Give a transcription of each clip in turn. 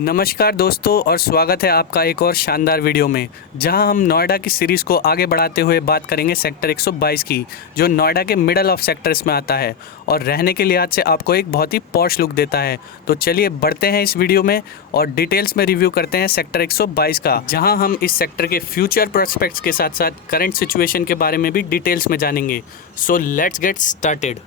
नमस्कार दोस्तों और स्वागत है आपका एक और शानदार वीडियो में, जहां हम नोएडा की सीरीज़ को आगे बढ़ाते हुए बात करेंगे सेक्टर 122 की, जो नोएडा के मिडल ऑफ सेक्टर्स में आता है और रहने के लिहाज से आपको एक बहुत ही पॉश लुक देता है। तो चलिए बढ़ते हैं इस वीडियो में और डिटेल्स में रिव्यू करते हैं सेक्टर 122 का, जहाँ हम इस सेक्टर के फ्यूचर प्रोस्पेक्ट्स के साथ साथ करंट सिचुएशन के बारे में भी डिटेल्स में जानेंगे। So let's get started.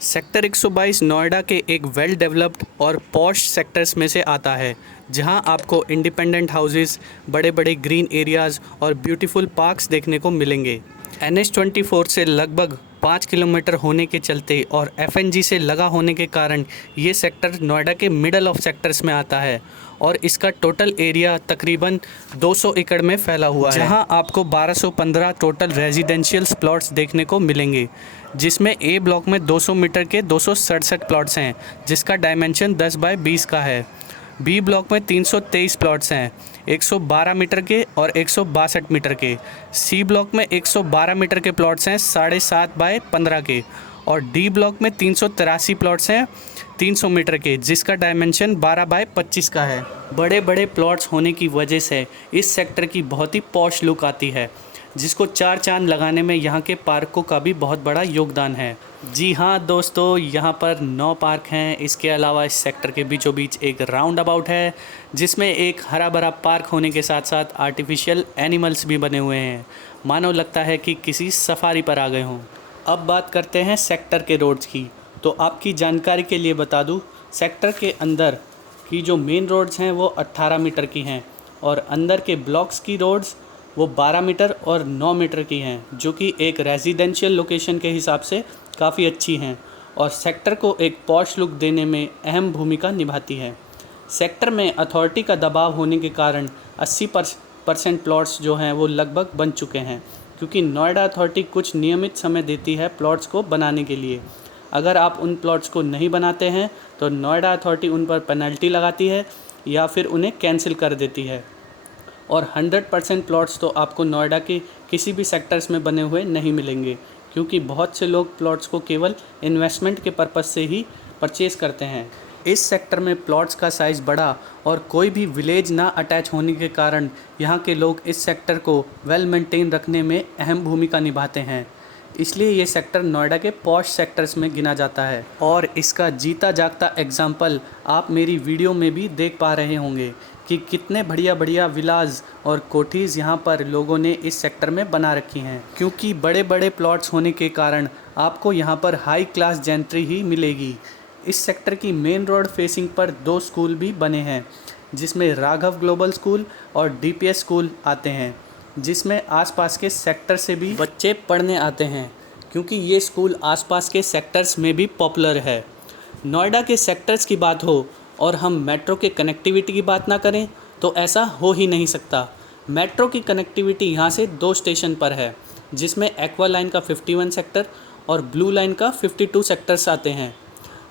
Sector 122 Noida के एक वेल डेवलप्ड और पॉश सेक्टर्स में से आता है, जहां आपको इंडिपेंडेंट हाउसेस, बड़े बड़े ग्रीन एरियाज़ और ब्यूटीफुल पार्क्स देखने को मिलेंगे। NH24 से लगभग 5 किलोमीटर होने के चलते और FNG से लगा होने के कारण ये सेक्टर नोएडा के मिडल ऑफ सेक्टर्स में आता है और इसका टोटल एरिया तकरीबन 200 एकड़ में फैला हुआ है, जहां आपको 1215 टोटल रेजिडेंशियल प्लॉट्स देखने को मिलेंगे, जिसमें A ब्लॉक में 200 मीटर के 267 प्लॉट्स हैं, जिसका डायमेंशन 10 बाय 20 का है। B ब्लॉक में 323 प्लॉट्स हैं, 112 मीटर के और 162 मीटर के। C ब्लॉक में 112 मीटर के प्लॉट्स हैं, 7.5 बाय 15 के। और D ब्लॉक में 383 प्लॉट्स हैं, 300 मीटर के, जिसका डायमेंशन 12 बाय 25 का है। बड़े बड़े प्लॉट्स होने की वजह से इस सेक्टर की बहुत ही पॉश लुक आती है, जिसको चार चांद लगाने में यहाँ के पार्कों का भी बहुत बड़ा योगदान है। जी हाँ दोस्तों, यहाँ पर 9 पार्क हैं। इसके अलावा इस सेक्टर के बीचों बीच एक राउंड अबाउट है, जिसमें एक हरा भरा पार्क होने के साथ साथ आर्टिफिशियल एनिमल्स भी बने हुए हैं। मानो लगता है कि किसी सफारी पर आ गए हों। अब बात करते हैं सेक्टर के रोड्स की। तो आपकी जानकारी के लिए बता दूँ, सेक्टर के अंदर की जो मेन रोड्स हैं वो 18 मीटर की हैं और अंदर के ब्लॉक्स की रोड्स वो 12 मीटर और 9 मीटर की हैं, जो कि एक रेजिडेंशियल लोकेशन के हिसाब से काफ़ी अच्छी हैं और सेक्टर को एक पॉश लुक देने में अहम भूमिका निभाती है। सेक्टर में अथॉरिटी का दबाव होने के कारण 80% प्लॉट्स जो हैं वो लगभग बन चुके हैं, क्योंकि नोएडा अथॉरिटी कुछ नियमित समय देती है प्लॉट्स को बनाने के लिए। अगर आप उन प्लॉट्स को नहीं बनाते हैं तो नोएडा अथॉरिटी उन पर पेनल्टी लगाती है या फिर उन्हें कैंसिल कर देती है। और 100% प्लॉट्स तो आपको नोएडा के किसी भी सेक्टर्स में बने हुए नहीं मिलेंगे, क्योंकि बहुत से लोग प्लॉट्स को केवल इन्वेस्टमेंट के पर्पज़ से ही परचेज़ करते हैं। इस सेक्टर में प्लॉट्स का साइज़ बड़ा और कोई भी विलेज ना अटैच होने के कारण यहाँ के लोग इस सेक्टर को वेल मेंटेन रखने में अहम भूमिका निभाते हैं। इसलिए ये सेक्टर नोएडा के पॉश सेक्टर्स में गिना जाता है और इसका जीता जागता एग्जाम्पल आप मेरी वीडियो में भी देख पा रहे होंगे कि कितने बढ़िया बढ़िया विलाज और कोठीज़ यहाँ पर लोगों ने इस सेक्टर में बना रखी हैं। क्योंकि बड़े बड़े प्लॉट्स होने के कारण आपको यहाँ पर हाई क्लास जेंट्री ही मिलेगी। इस सेक्टर की मेन रोड फेसिंग पर 2 स्कूल भी बने हैं, जिसमें राघव ग्लोबल स्कूल और DPS स्कूल आते हैं, जिसमें आसपास के सेक्टर से भी बच्चे पढ़ने आते हैं, क्योंकि ये स्कूल आसपास के सेक्टर्स में भी पॉपुलर है। नोएडा के सेक्टर्स की बात हो और हम मेट्रो के कनेक्टिविटी की बात ना करें तो ऐसा हो ही नहीं सकता। मेट्रो की कनेक्टिविटी यहाँ से 2 स्टेशन पर है, जिसमें एक्वा लाइन का 51 सेक्टर और ब्लू लाइन का 52 सेक्टर्स आते हैं,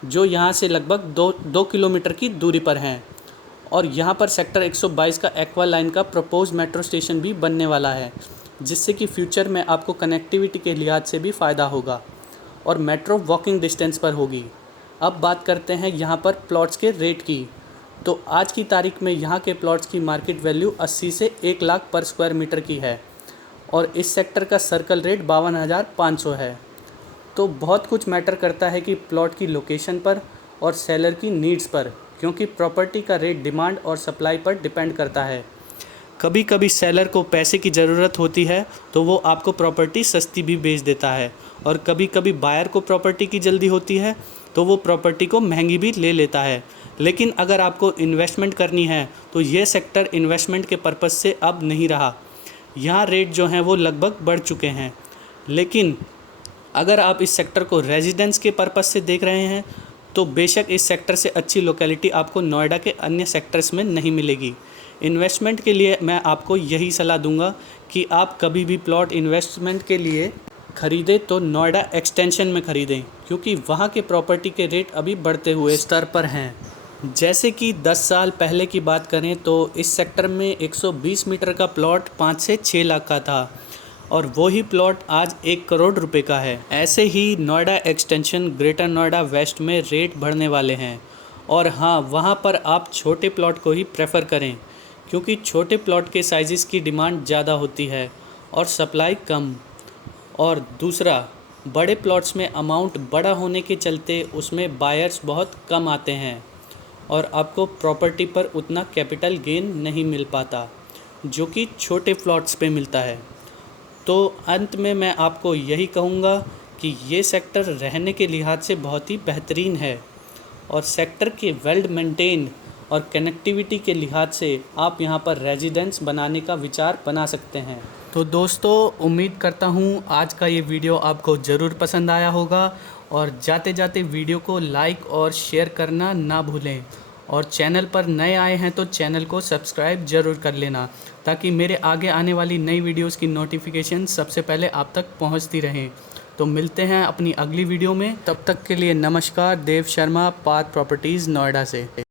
जो यहाँ से लगभग 2 किलोमीटर की दूरी पर हैं। और यहाँ पर सेक्टर 122 का एक्वा लाइन का प्रपोज मेट्रो स्टेशन भी बनने वाला है, जिससे कि फ्यूचर में आपको कनेक्टिविटी के लिहाज से भी फ़ायदा होगा और मेट्रो वॉकिंग डिस्टेंस पर होगी। अब बात करते हैं यहाँ पर प्लॉट्स के रेट की। तो आज की तारीख में यहाँ के प्लॉट्स की मार्केट वैल्यू 80 से 1 लाख पर स्क्वायर मीटर की है और इस सेक्टर का सर्कल रेट 52,500 है। तो बहुत कुछ मैटर करता है कि प्लॉट की लोकेशन पर और सेलर की नीड्स पर, क्योंकि प्रॉपर्टी का रेट डिमांड और सप्लाई पर डिपेंड करता है। कभी कभी सेलर को पैसे की ज़रूरत होती है तो वो आपको प्रॉपर्टी सस्ती भी बेच देता है, और कभी कभी बायर को प्रॉपर्टी की जल्दी होती है तो वो प्रॉपर्टी को महंगी भी ले लेता है। लेकिन अगर आपको इन्वेस्टमेंट करनी है तो ये सेक्टर इन्वेस्टमेंट के पर्पज़ से अब नहीं रहा। यहाँ रेट जो हैं वो लगभग बढ़ चुके हैं। लेकिन अगर आप इस सेक्टर को रेजिडेंस के पर्पज़ से देख रहे हैं तो बेशक इस सेक्टर से अच्छी लोकेलिटी आपको नोएडा के अन्य सेक्टर्स में नहीं मिलेगी। इन्वेस्टमेंट के लिए मैं आपको यही सलाह दूंगा कि आप कभी भी प्लॉट इन्वेस्टमेंट के लिए ख़रीदें तो नोएडा एक्सटेंशन में ख़रीदें, क्योंकि वहाँ के प्रॉपर्टी के रेट अभी बढ़ते हुए स्तर पर हैं। जैसे कि 10 साल पहले की बात करें तो इस सेक्टर में 120 मीटर का प्लॉट 5 से 6 लाख का था और वो ही प्लॉट आज 1 करोड़ रुपए का है। ऐसे ही Noida extension Greater Noida West में रेट बढ़ने वाले हैं और हाँ, वहाँ पर आप छोटे प्लॉट को ही प्रेफर करें क्योंकि छोटे प्लॉट के साइज़ की डिमांड ज़्यादा होती है और सप्लाई कम। और दूसरा, बड़े प्लॉट्स में अमाउंट बड़ा होने के चलते उसमें बायर्स बहुत कम आते हैं और आपको प्रॉपर्टी पर उतना कैपिटल गेन नहीं मिल पाता जो कि छोटे प्लॉट्स पे मिलता है। तो अंत में मैं आपको यही कहूँगा कि ये सेक्टर रहने के लिहाज से बहुत ही बेहतरीन है और सेक्टर के वेल मेंटेन और कनेक्टिविटी के लिहाज से आप यहाँ पर रेजिडेंस बनाने का विचार बना सकते हैं। तो दोस्तों, उम्मीद करता हूँ आज का ये वीडियो आपको ज़रूर पसंद आया होगा और जाते जाते वीडियो को लाइक और शेयर करना ना भूलें और चैनल पर नए आए हैं तो चैनल को सब्सक्राइब ज़रूर कर लेना ताकि मेरे आगे आने वाली नई वीडियोस की नोटिफिकेशन सबसे पहले आप तक पहुंचती रहें। तो मिलते हैं अपनी अगली वीडियो में, तब तक के लिए नमस्कार। देव शर्मा, पाथ प्रॉपर्टीज़ नोएडा से।